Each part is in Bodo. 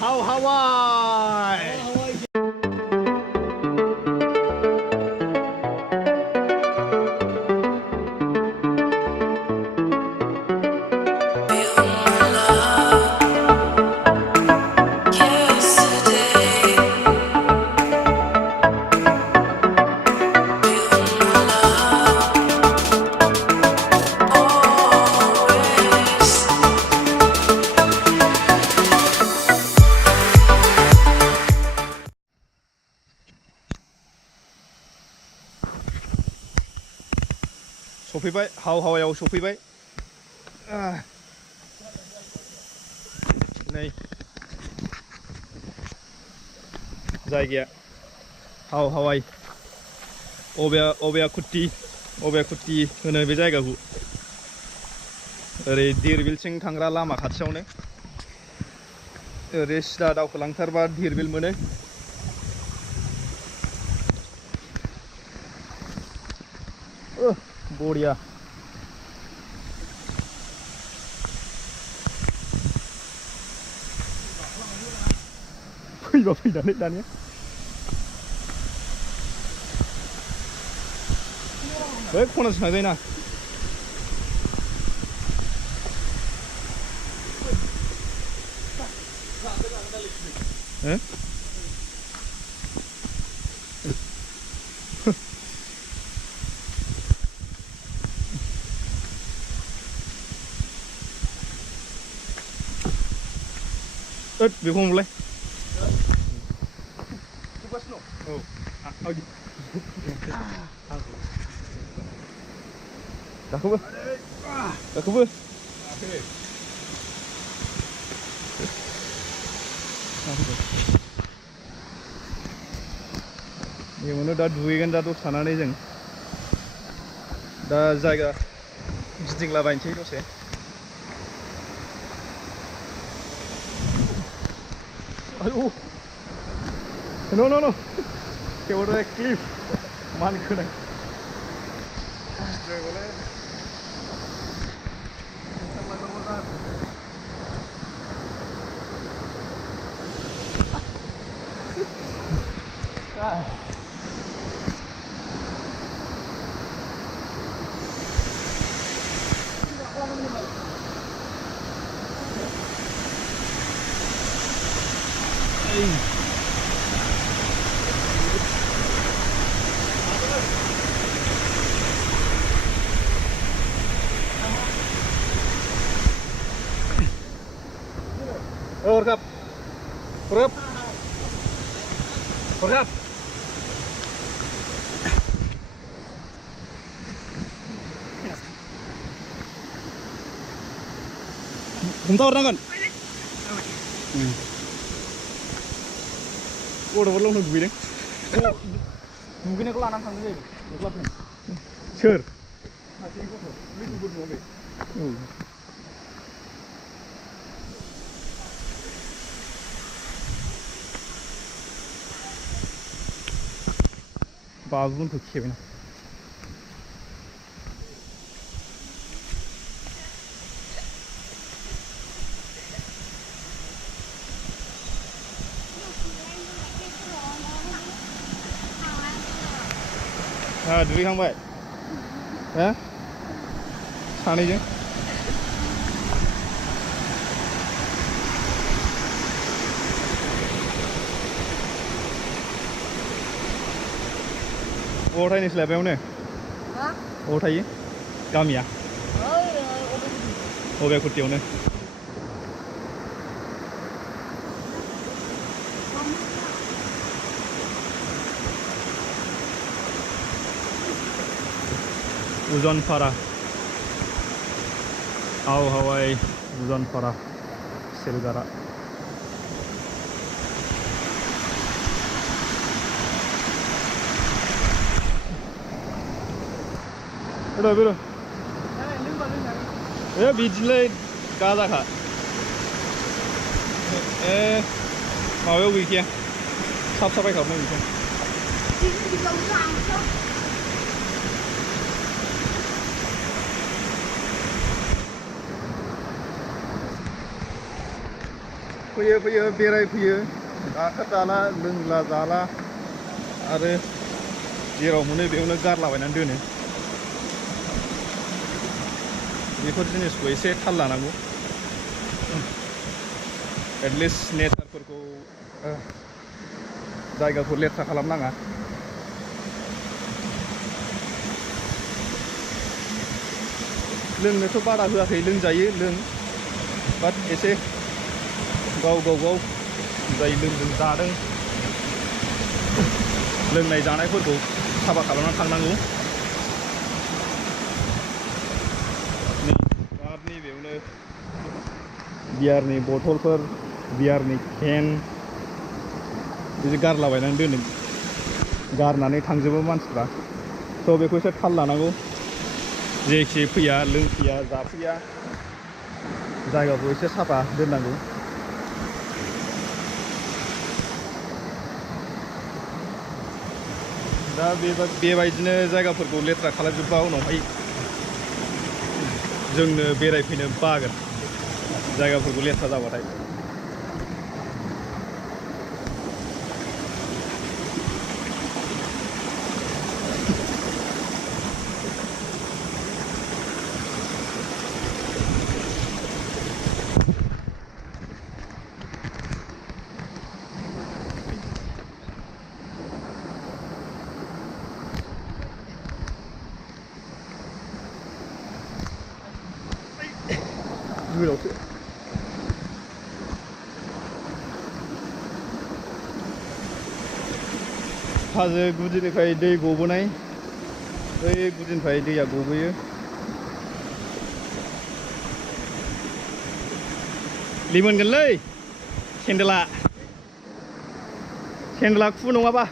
Haw Hawai. सफैबाय हाव हावायाव सफैबाय नै जायगाया हाव हावाइ अभयाकुtti होनो बे जायगाखौ ओरै दीरबिलसिं थांग्रा लामा खाथियावनो ओरै सिदा दावखोलांथारबा दीरबिल मोनो बरिया फैबा फैनानै दानिया बै खनासो थांजायोना बेखौ हमलाय गाखोबो बेयावनो दा दुगैगोन दा दसे थानानै जों दा जायगा गिदिंलाबायनोसै दसे aduh no kayak udah cliff man kena boleh Hurap हमथा हरनांगोन गथ'फोर लंथं दुगैदों दुगैनायखौ लानानै थांनाय जायो सोर बाबुमोनखौ खेबोना दुगैखांबाय सानैजों अबाव थायो नोंसोरलाय बेयावनो अबाव थायो गामिया अभयाकुट्टियावनो uzanpara Haw Hawai uzanpara Selgara Biro ya bidilaय गाजाखा माबायाव गैखाया साफ साफाय खालामनाय गैखाया फैयो बेरायफैयो गाखो जाला लोंला जाला आरो जेराव मोनो बेयावनो गारलाबायनानै दोनो बेफोर जिनिसखौ एसे थाल लानांगौ एटलिस्ट नेचारफोरखौ जायगाखौ लेथ्रा खालामनाङा लोंनोथ' बादा होआखै लोंजायो लों बाट एसे गाव जाय लोंदों जादों लोंनाय जानायफोरखौ साफा खालामनानै थांनांगौ आरो नैबेयावनो बियारनि बथलफोर बियारनि केन बिदि गारलाबायनानै दोनो गारनानै थांजोबो मानसिफ्रा थ' बेखौ एसे थाल लानांगौ जेखि फैया लोंफैया जाफैया जायगाखौ एसे साफा दोननांगौ दा बेबायदिनो जायगाफोरखौ लेथ्रा खालामजोबबा उनावहाय जोंनो बेरायफैनो बागोन जायगाफोरखौ लेथ्रा जाबाथाय गोलावसो हाजो गुदिनिफ्राय दै गबोनाय बै गुदिनिफ्राय दैया गबोयो लिमोनगोनलै सेन्देला खु नङाबा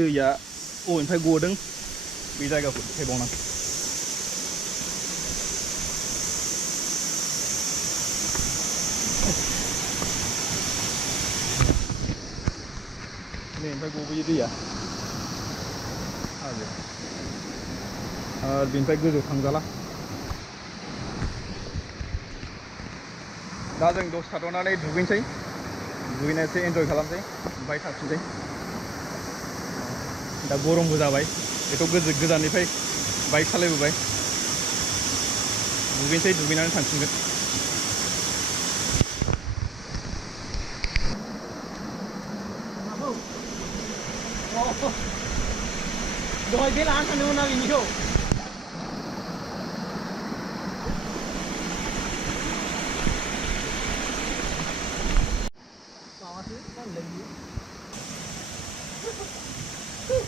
दैया अबेनिफ्राय गदों बे जायगाखौ देखायबावनां नैनिफ्राय गबोयो दैया हाजो आरो बेनिफ्राय गोजौ थांजाला दा जों दसे थाथ'नानै दुगैनोसै दुगैनायसै एन्जय खालामसै ओमफ्राय थांफिनसै दा गरमबो जाबाय बेथ' गोजाननिफ्राय बाइक सालायबोबाय दुगैनोसै दुगैनानै थांफिनगोन दहाय बे लानानै थांदोंमोन ना बेनिखौ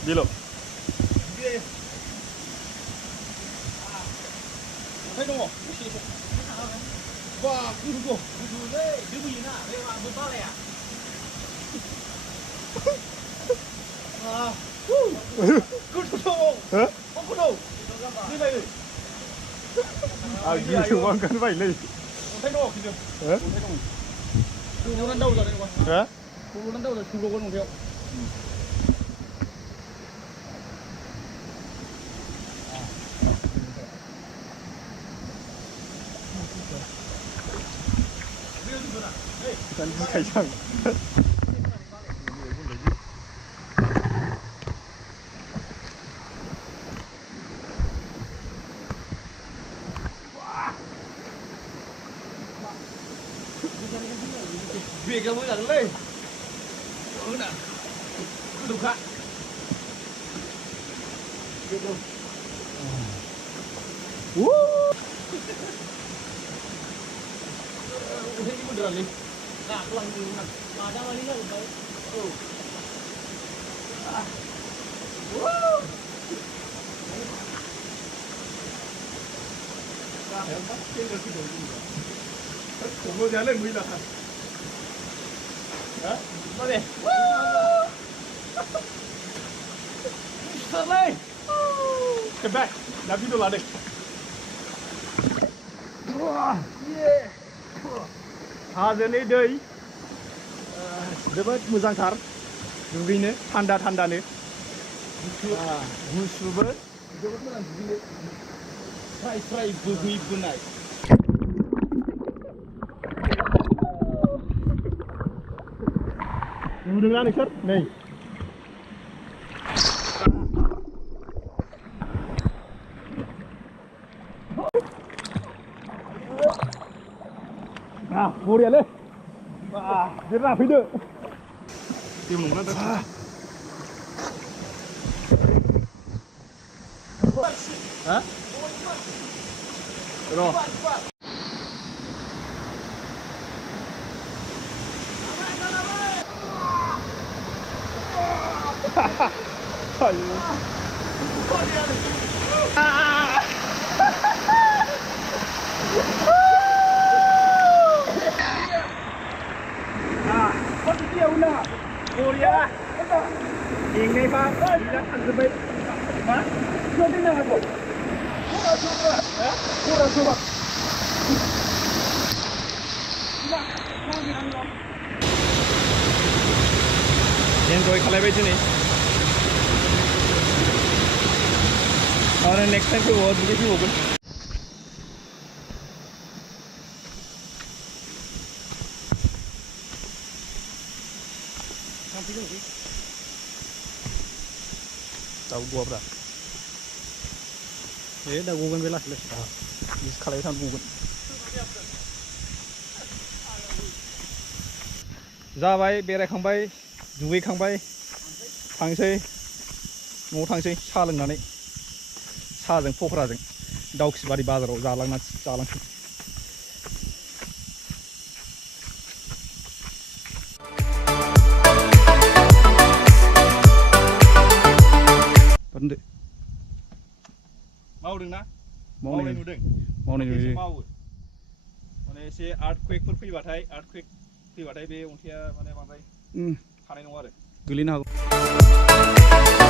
Bilo. Thấy đúng không? Wow, good. Đấy, đứa gì nè, đây là một bao này à? Good không? Hả? Không good đâu. Đi đây. Gì chú mang cái vậy đi. Thấy đúng không? Hả? Thấy đúng. Chú nó đâu rồi đây con? Hả? Chú nó đâu rồi? Chú đâu con theo. Kan khai sang. Việc là mới là đây. Ừ nè. Cứ đục hạ. Việc đâu. Thế đi một đường đi. Nah, pulang dulu nah. Ada lagi kan baik. Oh. Woo. Nah, yang pas kita sudah juga. Kamu jalan mui lah. Hah? Boleh. Woo. Selesai. Come back. Dah video lah dek. Wah, yeah. Haजोनि दै जोबोद मोजांथार दुगैनो थान्दा थान्दानो गुसुबो जोबोद मोजां दुगैनो स्राय स्राय बोहैबोनाय नुदोंना नोंसोर नै बरियालै बिराद फैदो जेबो नंला दा ha? र' Korea ini Pak tidak terbaik Pak jadi nak apa kurang coba enjoy खालायबाय दिनै आरो नेक्स्ट टाइम फैबावो दुगैफैबावगोन दाउ गवाब्रा दा गगोन बे लासै लासै मिस खालायबाय थानो गगोन जाबाय बेरायखांबाय दुगैखांबाय थांसै न'आव थांसै साहा लोंनानै साहाजों पकराजों दाउखिबारि बाजाराव जालांसै मावदोंना मावनाय नुदों मावो माने एसे आर्थकुवेकफोर फैबाथाय बे अन्थाइआ माने बांद्राय थानाय नङा आरो गोलैनो हागौ